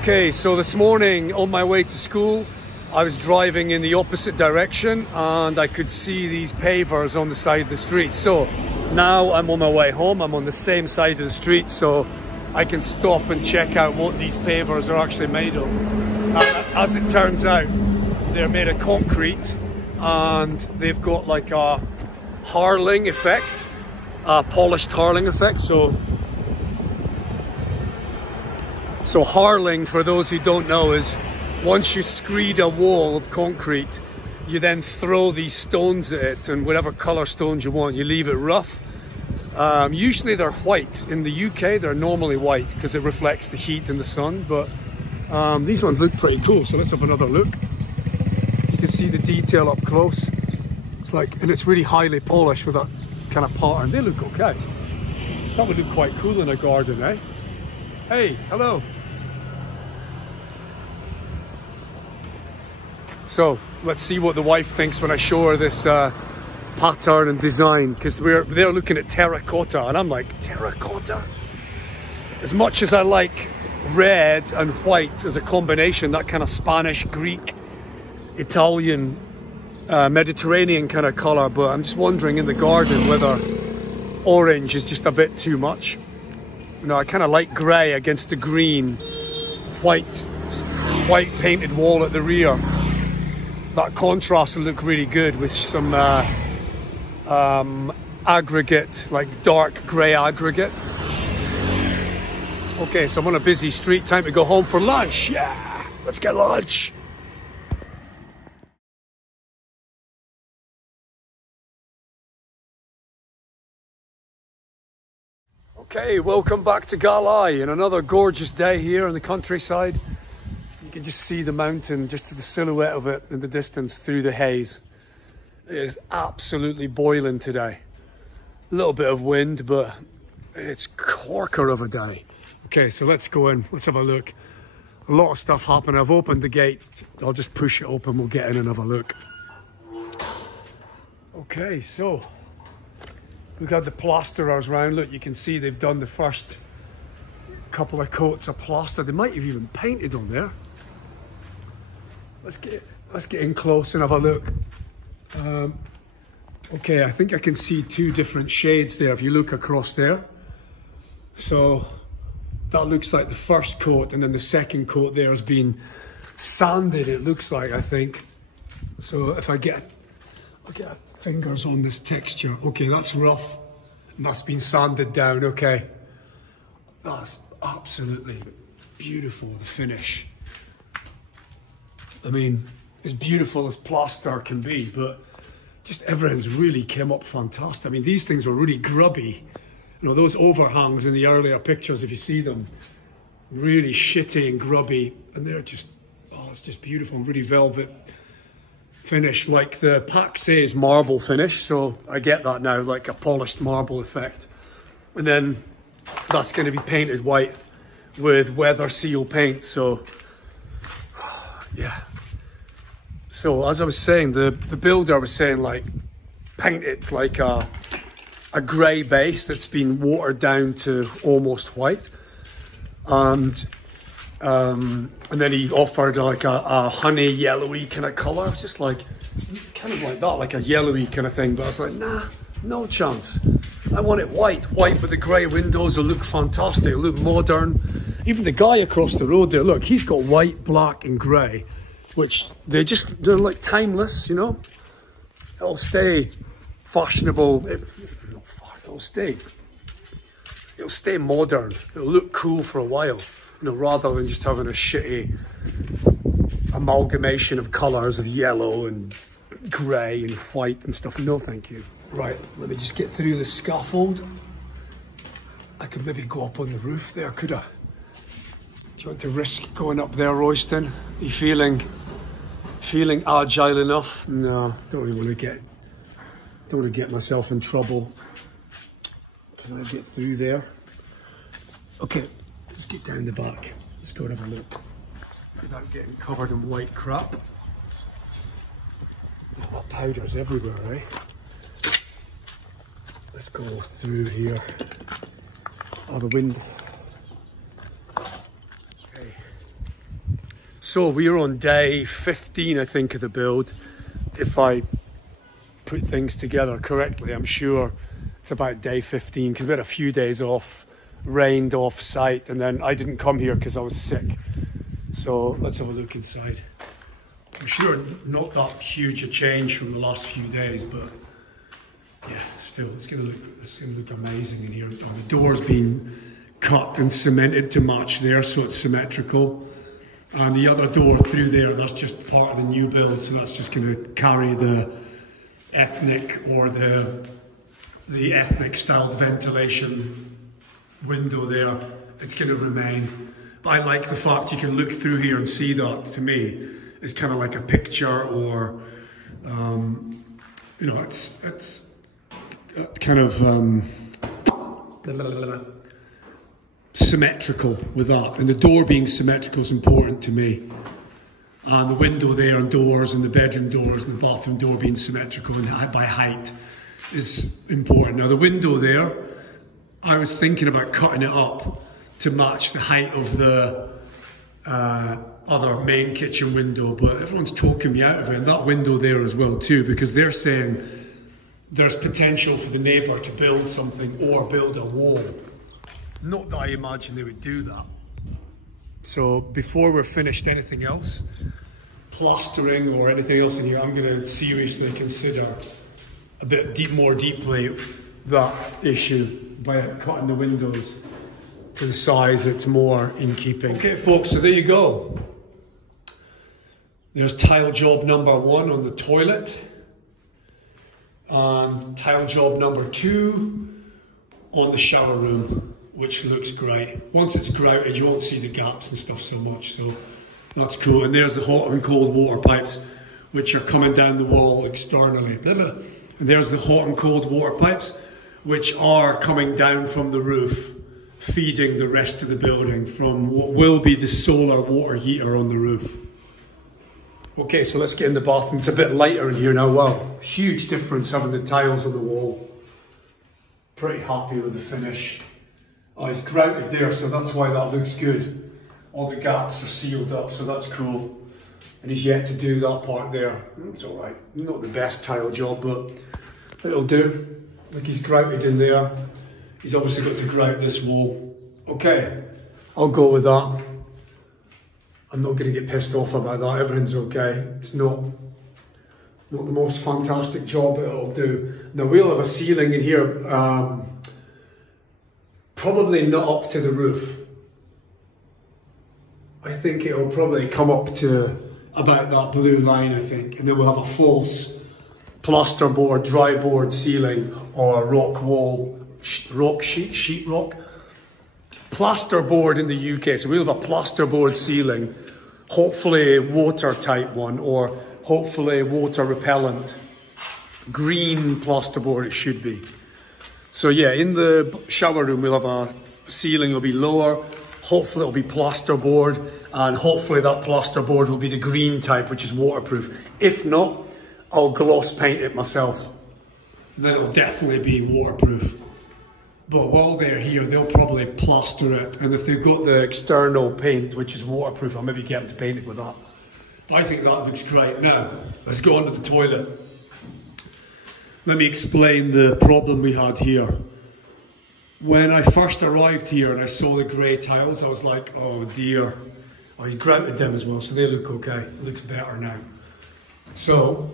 Okay, so this morning on my way to school, I was driving in the opposite direction and I could see these pavers on the side of the street. So now I'm on my way home, I'm on the same side of the street, so I can stop and check out what these pavers are actually made of. As it turns out, they're made of concrete and they've got like a harling effect, a polished harling effect. So harling, for those who don't know, is once you screed a wall of concrete, you then throw these stones at it, and whatever colour stones you want, you leave it rough. Usually they're white. In the UK, they're normally white because it reflects the heat and the sun, but these ones look pretty cool, so let's have another look. You can see the detail up close. It's like, and it's really highly polished with that kind of pattern. They look okay. That would look quite cool in a garden, eh? Hey, hello. So let's see what the wife thinks when I show her this pattern and design, because they're looking at terracotta and I'm like, terracotta? As much as I like red and white as a combination, that kind of Spanish, Greek, Italian, Mediterranean kind of colour, but I'm just wondering in the garden whether orange is just a bit too much. You know, I kind of like grey against the green, white painted wall at the rear. That contrast will look really good with some aggregate, like dark grey aggregate. Okay, so I'm on a busy street, time to go home for lunch. Yeah, let's get lunch. Okay, welcome back to Galai, and another gorgeous day here in the countryside. You can just see the mountain, just to the silhouette of it in the distance through the haze. It is absolutely boiling today. A little bit of wind, but it's corker of a day. Okay, so let's go in, let's have a look. A lot of stuff happening. I've opened the gate. I'll just push it open, we'll get in and have a look. Okay, so we've got the plasterers round. Look, you can see they've done the first couple of coats of plaster. They might have even painted on there. Let's get in close and have a look. Okay, I think I can see two different shades there if you look across there. So that looks like the first coat, and then the second coat there has been sanded, it looks like, I think. So if I'll get fingers on this texture. Okay, that's rough and that's been sanded down. Okay, that's absolutely beautiful, the finish. I mean, as beautiful as plaster can be, but just everything's really came up fantastic. I mean, these things were really grubby. You know, those overhangs in the earlier pictures, if you see them, really shitty and grubby, and they're just, oh, it's just beautiful, really velvet finish, like the pack says marble finish, so I get that now, like a polished marble effect. And then that's going to be painted white with weather seal paint, so yeah. So as I was saying, the builder was saying, like, paint it like a grey base that's been watered down to almost white, and then he offered like a honey yellowy kind of colour. It's just like, kind of like that, like a yellowy kind of thing. But I was like, nah, no chance. I want it white with the grey windows. It'll look fantastic, it'll look modern. Even the guy across the road there, look, he's got white, black and grey, which they're like timeless, you know. It'll stay fashionable. It'll stay modern. It'll look cool for a while, you know, rather than just having a shitty amalgamation of colours of yellow and grey and white and stuff. No, thank you. Right, let me just get through the scaffold. I could maybe go up on the roof there, could I? Do you want to risk going up there, Royston? Are you feeling agile enough? No, don't really want to get myself in trouble. Can I get through there? Okay, let's get down the back. Let's go and have a look without getting covered in white crap. Oh, that powder's everywhere, right? Let's go through here. Oh, the wind. Okay. So we're on day 15, I think, of the build. If I put things together correctly, I'm sure it's about day 15, because we had a few days off, rained off site, and then I didn't come here because I was sick. So let's have a look inside. I'm sure not that huge a change from the last few days, but yeah, still, it's gonna look amazing in here. Oh, the door's been cut and cemented to match there, so it's symmetrical. And the other door through there, that's just part of the new build, so that's just going to carry the ethnic or the ethnic styled ventilation window there. It's going to remain. But I like the fact you can look through here and see that. To me, it's kind of like a picture, or you know, it's kind of symmetrical with that, and the door being symmetrical is important to me, and the window there and doors and the bedroom doors and the bathroom door being symmetrical and by height is important. Now the window there, I was thinking about cutting it up to match the height of the other main kitchen window, but everyone's talking me out of it, and that window there as well too, because they're saying there's potential for the neighbour to build something or build a wall. Not that I imagine they would do that. So before we're finished anything else, plastering or anything else in here, I'm going to seriously consider a bit more deeply that issue by cutting the windows to the size that's more in keeping. Okay folks, so there you go. There's tile job number 1 on the toilet, and tile job number 2 on the shower room, which looks great. Once it's grouted, you won't see the gaps and stuff so much, so that's cool. And there's the hot and cold water pipes, which are coming down the wall externally. And there's the hot and cold water pipes, which are coming down from the roof, feeding the rest of the building from what will be the solar water heater on the roof. Okay, so let's get in the bathroom. It's a bit lighter in here now. Wow, huge difference having the tiles on the wall. Pretty happy with the finish. Oh, it's grouted there, so that's why that looks good. All the gaps are sealed up, so that's cool. And he's yet to do that part there. It's all right. Not the best tile job, but it'll do. Like, he's grouted in there. He's obviously got to grout this wall. Okay, I'll go with that. I'm not going to get pissed off about that. Everything's okay. It's not the most fantastic job, but it'll do. Now we'll have a ceiling in here. Probably not up to the roof. I think it'll probably come up to about that blue line, I think. And then we'll have a false plasterboard, dry board ceiling, or rock wall, sheetrock. Plasterboard in the UK, so we'll have a plasterboard ceiling. Hopefully a water type one, or hopefully water repellent. Green plasterboard it should be. So yeah, in the shower room we'll have a ceiling, will be lower, hopefully it'll be plasterboard, and hopefully that plasterboard will be the green type, which is waterproof. If not, I'll gloss paint it myself. And then it'll definitely be waterproof. But while they're here, they'll probably plaster it, and if they've got the external paint, which is waterproof, I'll maybe get them to paint it with that. But I think that looks great. Now, let's go on to the toilet. Let me explain the problem we had here. When I first arrived here and I saw the grey tiles, I was like, oh dear. Oh, he's grouted them as well, so they look okay. It looks better now. So,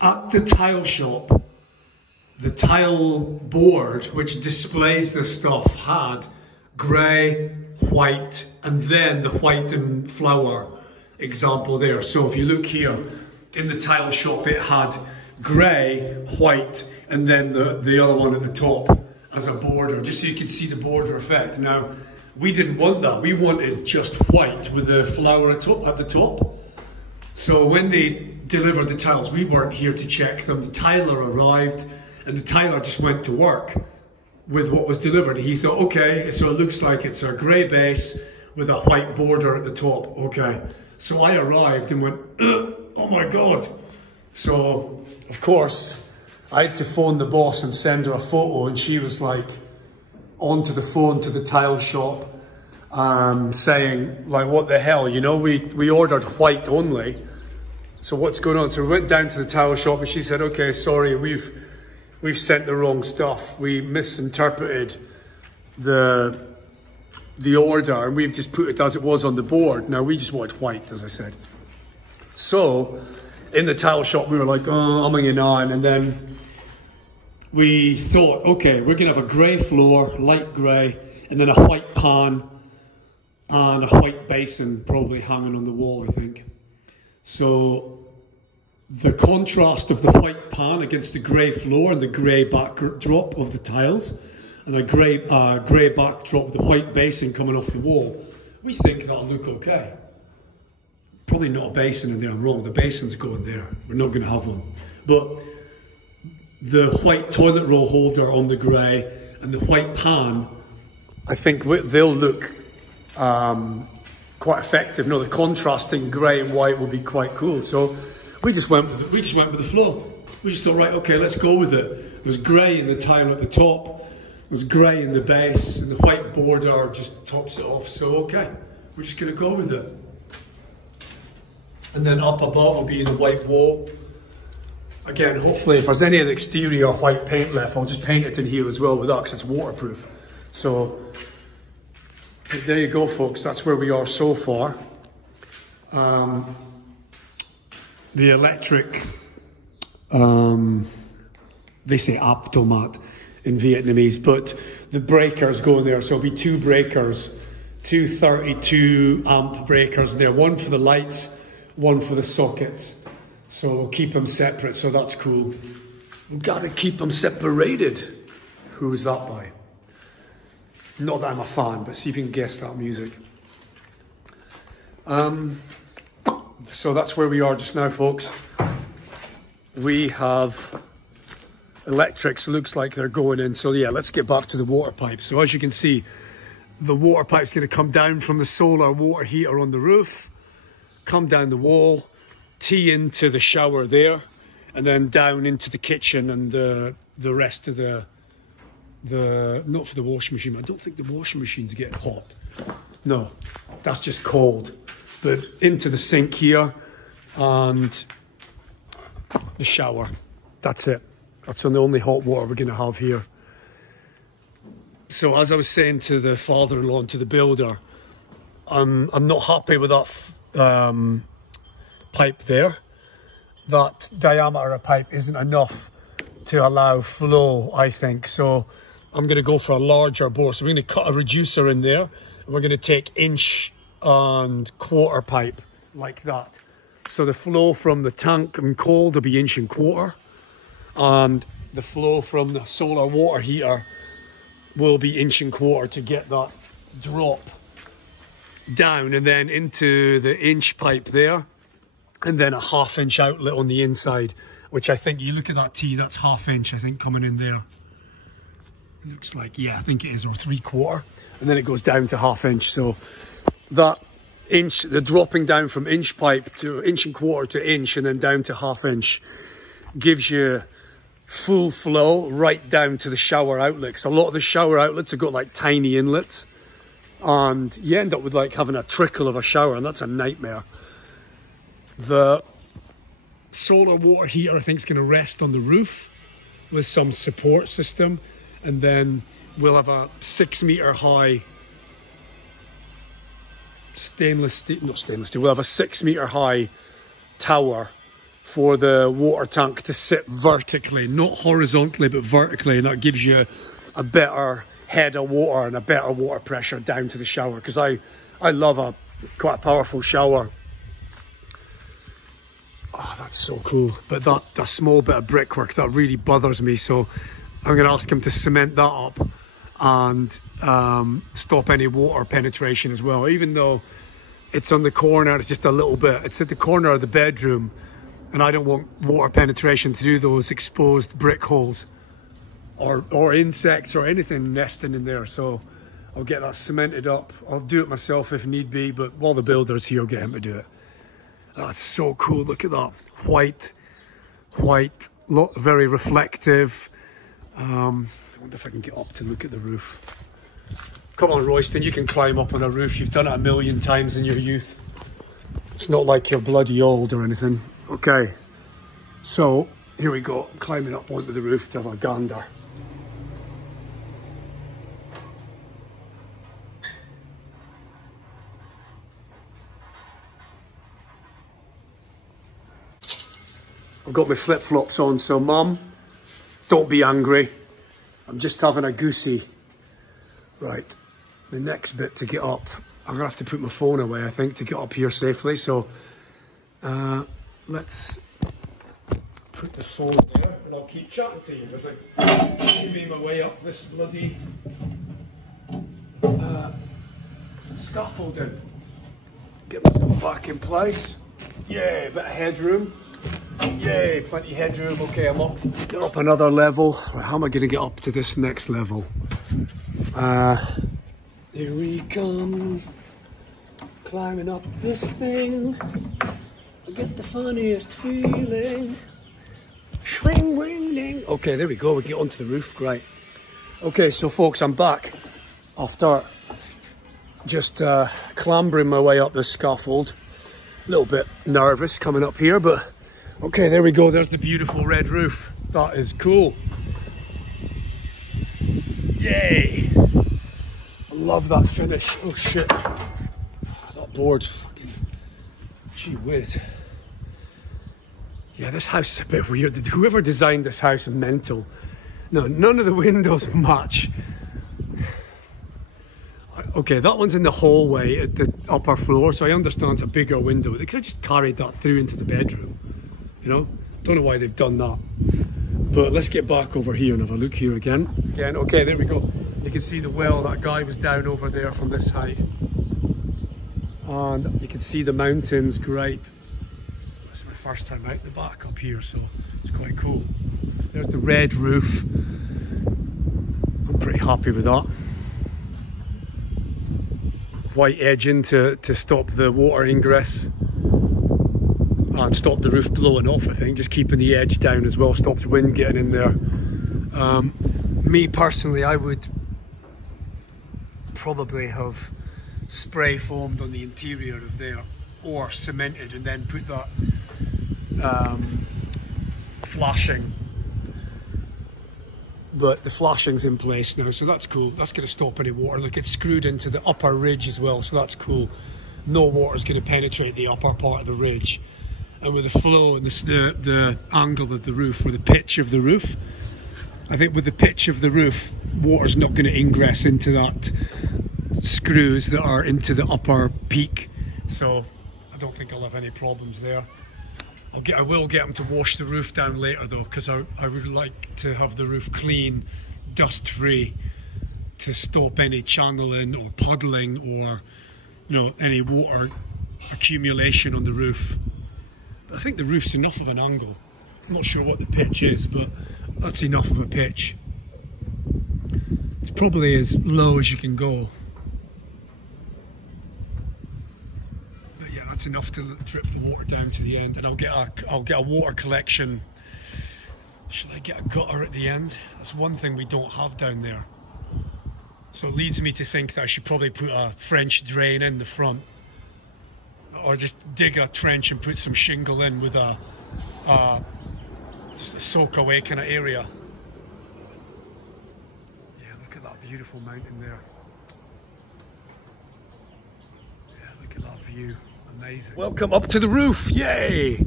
at the tile shop, the tile board, which displays the stuff, had grey, white, and then the white and flower example there. So if you look here, in the tile shop it had grey, white, and then the other one at the top as a border, just so you could see the border effect. Now, we didn't want that. We wanted just white with the flower at the top. So when they delivered the tiles, we weren't here to check them. The tiler arrived, and the tiler just went to work with what was delivered. He thought, okay, so it looks like it's a grey base with a white border at the top. Okay. So I arrived and went, oh my God. So, of course, I had to phone the boss and send her a photo, and she was like, onto the phone to the tile shop, saying like, what the hell, you know, we ordered white only. So what's going on? So we went down to the tile shop and she said, okay, sorry, we've sent the wrong stuff. We misinterpreted the order and we've just put it as it was on the board. Now we just wanted white, as I said. So in the tile shop, we were like, oh, umming and ahhing, and then we thought, okay, we're gonna have a grey floor, light grey, and then a white pan and a white basin probably hanging on the wall, I think. So the contrast of the white pan against the grey floor and the grey backdrop of the tiles and a grey backdrop with the white basin coming off the wall, we think that'll look okay. Probably not a basin in there, I'm wrong, the basin's going there. We're not going to have one. But the white toilet roll holder on the grey and the white pan, I think they'll look quite effective. No, the contrasting grey and white will be quite cool. So we just went with the flow. We just thought, right, okay, let's go with it. There's grey in the tile at the top, there's grey in the base, and the white border just tops it off. So okay, we're just going to go with it. And then up above will be the white wall. Again, hopefully if there's any of the exterior white paint left, I'll just paint it in here as well with that, because it's waterproof. So there you go, folks, that's where we are so far. The electric, they say aptomat in Vietnamese, but the breakers go in there. So it'll be two breakers, two 32 amp breakers in there, one for the lights, one for the sockets. So we'll keep them separate, so that's cool. We've got to keep them separated. Who's that by? Not that I'm a fan, but see if you can guess that music. So that's where we are just now, folks. We have electrics, looks like they're going in. So yeah, let's get back to the water pipe. So as you can see, the water pipe's going to come down from the solar water heater on the roof, come down the wall, tee into the shower there, and then down into the kitchen and the rest of the not for the washing machine. I don't think the washing machine's getting hot. No, that's just cold. But into the sink here and the shower. That's it. That's the only hot water we're going to have here. So as I was saying to the father-in-law and to the builder, I'm not happy with that pipe there. That diameter of pipe isn't enough to allow flow, I think. So I'm going to go for a larger bore. So we're going to cut a reducer in there, and we're going to take 1.25 inch pipe like that. So the flow from the tank and cold will be 1.25 inch, and the flow from the solar water heater will be 1.25 inch to get that drop down and then into the inch pipe there, and then a 1/2 inch outlet on the inside, which I think, you look at that T, that's 1/2 inch, I think, coming in there. It looks like, yeah, I think it is, or 3/4, and then it goes down to 1/2 inch. So that inch, the dropping down from inch pipe to 1.25 inch to inch and then down to 1/2 inch gives you full flow right down to the shower outlet. Because a lot of the shower outlets have got like tiny inlets, and you end up with like having a trickle of a shower, and that's a nightmare. The solar water heater, I think, is going to rest on the roof with some support system, and then we'll have a 6 meter high stainless steel, not stainless steel, we'll have a 6 meter high tower for the water tank to sit vertically, not horizontally but vertically, and that gives you a better head of water and a better water pressure down to the shower, because I love quite a powerful shower. Oh, that's so cool. But that small bit of brickwork, that really bothers me, so I'm going to ask him to cement that up and stop any water penetration as well. Even though it's on the corner, it's just a little bit, it's at the corner of the bedroom, and I don't want water penetration through those exposed brick holes or insects or anything nesting in there. So I'll get that cemented up. I'll do it myself if need be, but while the builder's here, I'll get him to do it. That's so cool. Look at that. White, very reflective. I wonder if I can get up to look at the roof. Come on, Royston, you can climb up on a roof. You've done it a million times in your youth. It's not like you're bloody old or anything. Okay, so here we go. I'm climbing up onto the roof to have a gander. I've got my flip-flops on, so Mum, don't be angry. I'm just having a goosey. Right, the next bit to get up, I'm gonna have to put my phone away, I think, to get up here safely. So let's put the phone there and I'll keep chatting to you as I shimmy my way up this bloody scaffolding. Get myself back in place. Yay, a bit of headroom. Yay, plenty of headroom. Okay, I'm up. Get up another level. Right, how am I going to get up to this next level? Here we come. Climbing up this thing. I get the funniest feeling. Swing, wing, ding. Okay, there we go. We get onto the roof. Great. Okay, so folks, I'm back after just clambering my way up this scaffold. A little bit nervous coming up here, but okay, there we go. There's the beautiful red roof. That is cool. Yay! I love that finish. Oh shit. That board. Fucking gee whiz. Yeah, this house is a bit weird. Whoever designed this house is mental. No, none of the windows match. Okay, that one's in the hallway at the upper floor, so I understand it's a bigger window. They could have just carried that through into the bedroom. You know, don't know why they've done that. But let's get back over here and have a look here again. Okay, there we go. You can see the well. That guy was down over there from this height. And you can see the mountains. Great. This is my first time out the back up here, so it's quite cool. There's the red roof. I'm pretty happy with that. White edging to stop the water ingress. And stop the roof blowing off, I think, just keeping the edge down as well, stops wind getting in there. Me personally, I would probably have spray foamed on the interior of there or cemented and then put that flashing. But the flashing's in place now, so that's cool. That's going to stop any water. Look, it's screwed into the upper ridge as well, so that's cool. No water's going to penetrate the upper part of the ridge. And with the flow and the angle of the roof, or the pitch of the roof, I think with the pitch of the roof, water's not going to ingress into that screws that are into the upper peak. So I don't think I'll have any problems there. I will get them to wash the roof down later though, because I would like to have the roof clean, dust free, to stop any channeling or puddling or, you know, any water accumulation on the roof. I think the roof's enough of an angle. I'm not sure what the pitch is, but that's enough of a pitch. It's probably as low as you can go. But yeah, that's enough to drip the water down to the end. And I'll get a water collection. Should I get a gutter at the end? That's one thing we don't have down there. So it leads me to think that I should probably put a French drain in the front. Or just dig a trench and put some shingle in with just a soak away kind of area. Yeah, look at that beautiful mountain there. Yeah, look at that view. Amazing. Welcome up to the roof. Yay!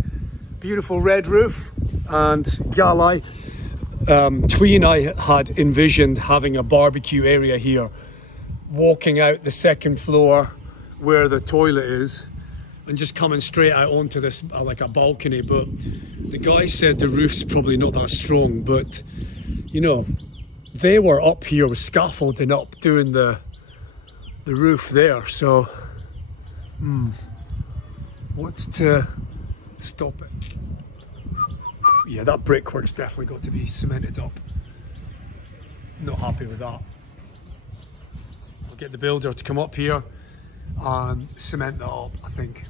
Beautiful red roof. And Galai, Twee and I had envisioned having a barbecue area here, walking out the second floor where the toilet is, and just coming straight out onto this like a balcony. But the guy said the roof's probably not that strong, but you know, they were up here with scaffolding up doing the roof there, so what's to stop it? Yeah, that brickwork's definitely got to be cemented up. Not happy with that. I'll get the builder to come up here and cement that up, I think.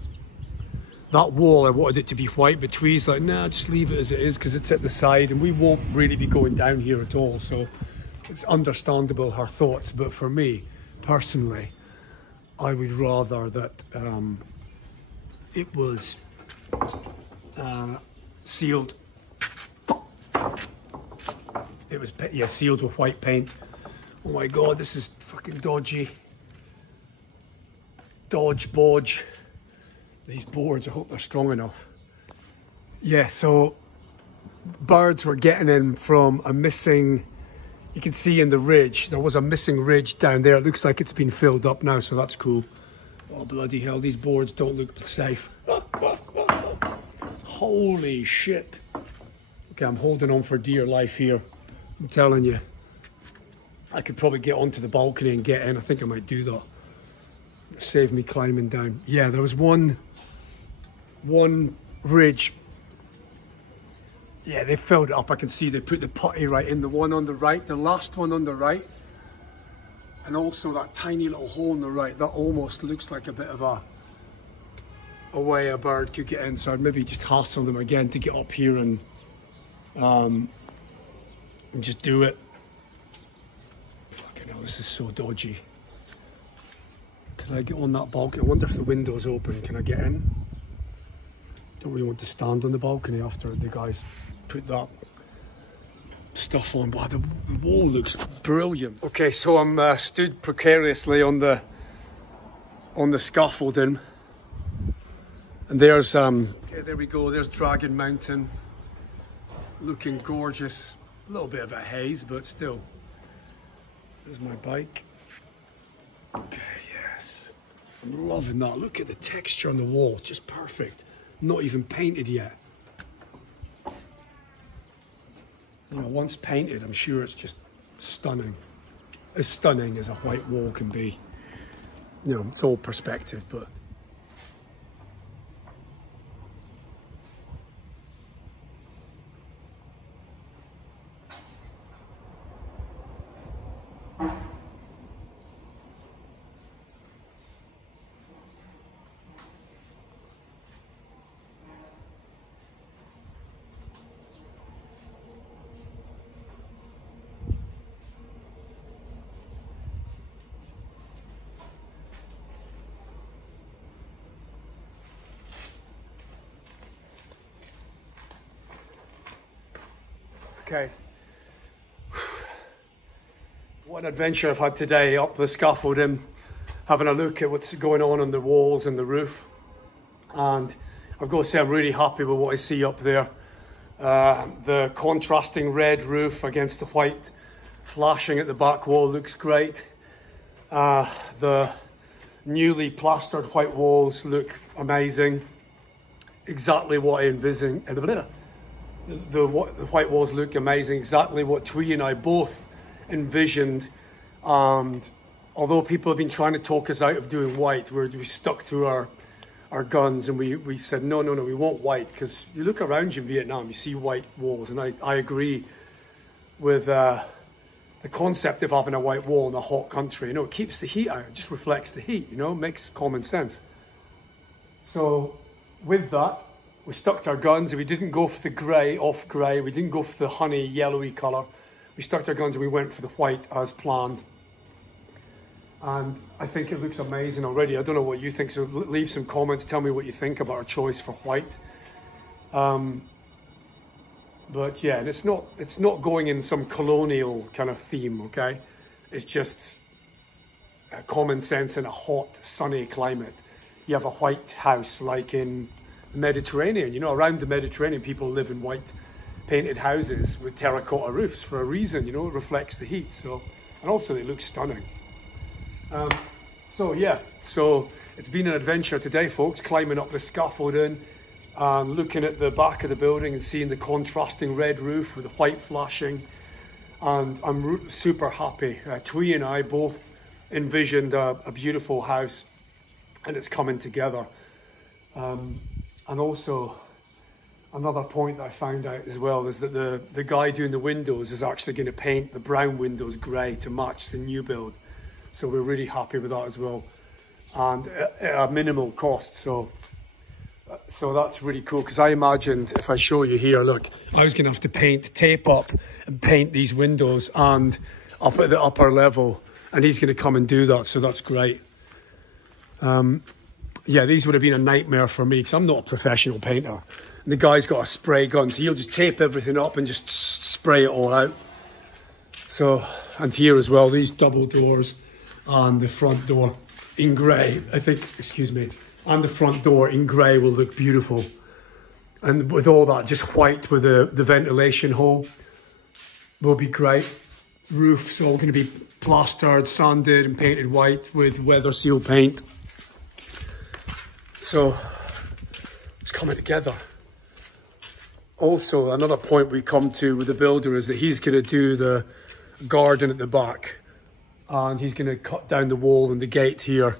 That wall, I wanted it to be white, but Twee's like, nah, just leave it as it is because it's at the side and we won't really be going down here at all. So it's understandable her thoughts, but for me, personally, I would rather that it was sealed. It was, yeah, sealed with white paint. Oh my God, this is fucking dodgy. Dodge, bodge. These boards, I hope they're strong enough. Yeah, so birds were getting in from a missing, you can see in the ridge, there was a missing ridge down there. It looks like it's been filled up now, so that's cool. Oh, bloody hell, these boards don't look safe. Holy shit. Okay, I'm holding on for dear life here. I'm telling you. I could probably get onto the balcony and get in. I think I might do that. Save me climbing down. Yeah, there was one ridge. Yeah, they filled it up. I can see they put the putty right in, the one on the right, the last one on the right. And also that tiny little hole on the right, that almost looks like a bit of a way a bird could get in. So I'd maybe just hassle them again to get up here and just do it. Fucking hell, this is so dodgy. Can I get on that balcony? I wonder if the window's open. Can I get in? Don't really want to stand on the balcony after the guys put that stuff on. Wow, the wall looks brilliant. Okay, so I'm stood precariously on the scaffolding, and there's okay, there we go. There's Dragon Mountain, looking gorgeous. A little bit of a haze, but still. There's my bike. Okay, yes, I'm loving that. Look at the texture on the wall, just perfect. Not even painted yet. You know, once painted, I'm sure it's just stunning. As stunning as a white wall can be. You know, it's all perspective, but. Okay, what an adventure I've had today up the scaffolding, having a look at what's going on the walls and the roof. And I've got to say I'm really happy with what I see up there. The contrasting red roof against the white flashing at the back wall looks great. The newly plastered white walls look amazing. Exactly what I envisioned. The white walls look amazing, exactly what Twee and I both envisioned. And although people have been trying to talk us out of doing white, we stuck to our guns, and we said, no, we want white, because you look around you in Vietnam, you see white walls, and I agree with the concept of having a white wall in a hot country. You know, it keeps the heat out, it just reflects the heat, you know, it makes common sense. So with that, we stuck to our guns, and we didn't go for the grey, off grey, we didn't go for the honey yellowy colour. We stuck to our guns and we went for the white as planned. And I think it looks amazing already. I don't know what you think, so leave some comments, tell me what you think about our choice for white. But yeah, and it's not going in some colonial kind of theme, okay? It's just common sense in a hot, sunny climate. You have a white house like in Mediterranean, you know, around the Mediterranean people live in white painted houses with terracotta roofs for a reason, you know, it reflects the heat. So, and also they look stunning. So yeah, so it's been an adventure today, folks, climbing up the scaffolding and looking at the back of the building and seeing the contrasting red roof with the white flashing. And I'm super happy. Twee and I both envisioned a beautiful house, and it's coming together. And also, another point that I found out as well is that the guy doing the windows is actually going to paint the brown windows grey to match the new build. So we're really happy with that as well. And at a minimal cost, so that's really cool, because I imagined, if I show you here, look, I was going to have to tape up and paint these windows, and up at the upper level and he's going to come and do that, so that's great. Yeah, these would have been a nightmare for me because I'm not a professional painter. And the guy's got a spray gun, so he'll just tape everything up and just spray it all out. So, and here as well, these double doors and the front door in grey, I think, excuse me, and the front door in grey will look beautiful. And with all that just white with the ventilation hole will be great. Roof's all going to be plastered, sanded and painted white with weather seal paint. So it's coming together. Also, another point we come to with the builder is that he's going to do the garden at the back, and he's going to cut down the wall and the gate here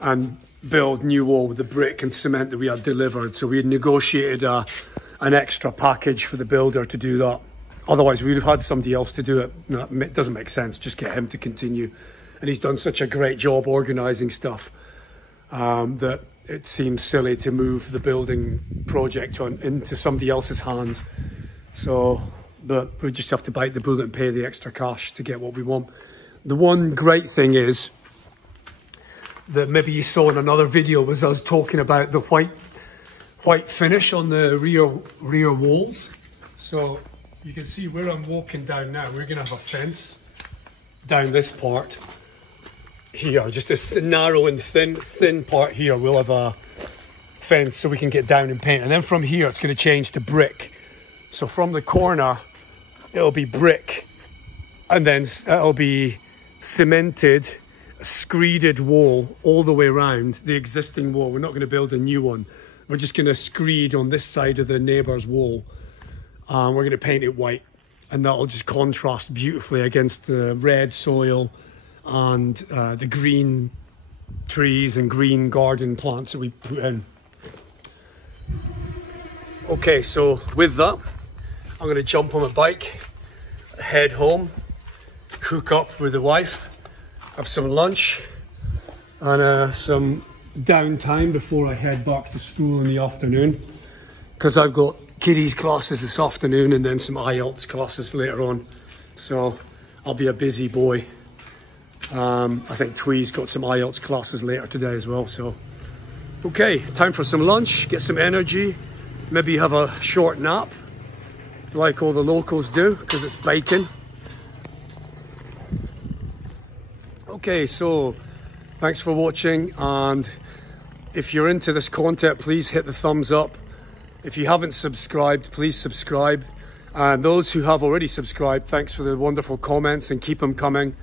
and build new wall with the brick and cement that we had delivered. So we had negotiated an extra package for the builder to do that. Otherwise, we'd have had somebody else to do it. No, it doesn't make sense. Just get him to continue. And he's done such a great job organising stuff that it seems silly to move the building project into somebody else's hands. So, but we just have to bite the bullet and pay the extra cash to get what we want. The one great thing is that maybe you saw in another video was us talking about the white finish on the rear walls. So you can see where I'm walking down now, we're going to have a fence down this part here, just this narrow and thin part here. We'll have a fence so we can get down and paint, and then from here it's going to change to brick. So from the corner it'll be brick, and then it'll be cemented, screeded wall all the way around the existing wall. We're not going to build a new one. We're just going to screed on this side of the neighbour's wall, and we're going to paint it white, and that'll just contrast beautifully against the red soil and the green trees and green garden plants that we put in. Okay, so with that, I'm going to jump on my bike, head home, hook up with the wife, have some lunch and some downtime before I head back to school in the afternoon, because I've got kiddies classes this afternoon and then some IELTS classes later on, so I'll be a busy boy. I think Twee's got some IELTS classes later today as well. So okay, time for some lunch, get some energy, maybe have a short nap like all the locals do because it's bacon. Okay, so thanks for watching, and if you're into this content, please hit the thumbs up. If you haven't subscribed, please subscribe, and those who have already subscribed, thanks for the wonderful comments and keep them coming.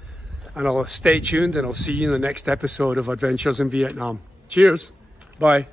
And I'll stay tuned, and I'll see you in the next episode of Adventures in Vietnam. Cheers. Bye.